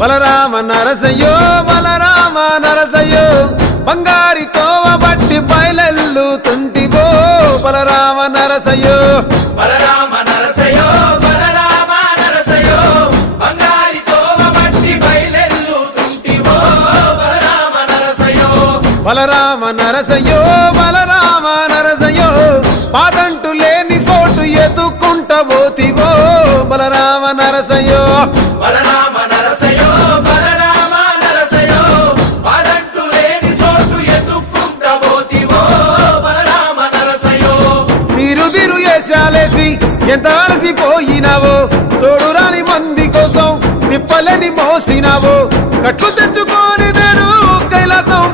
బలరామ నరసయ్యో బలరామ నరసయ్యో బంగారి తోవ బట్టి బయలెల్లుతుంటివో బలరామ నరసయ్యో బలరామ నరసయ్యో బలరామ నరసయ్యో బంగారి తోవ బట్టి బయలెల్లుతుంటివో బలరామ నరసయ్యో బలరామ నరసయ్యో బలరామ నరసయ్యో పాదంటు లేని చోటు ఎత్తుకుంటబోతివో బలరామ నరసయ్యో బలరామ నరసయ్యో బలరామ నరసయ్యో పాదంటు లేని చోటు ఎత్తుకుంటబోతివో బలరామ నరసయ్యో తిరు ఏశాలేసి ఎంత అలసిపోయినావో తోడురాని మంది కోసం తిప్పలని మోసినావో కట్లు తెచ్చుకొని నేడు కైలాసం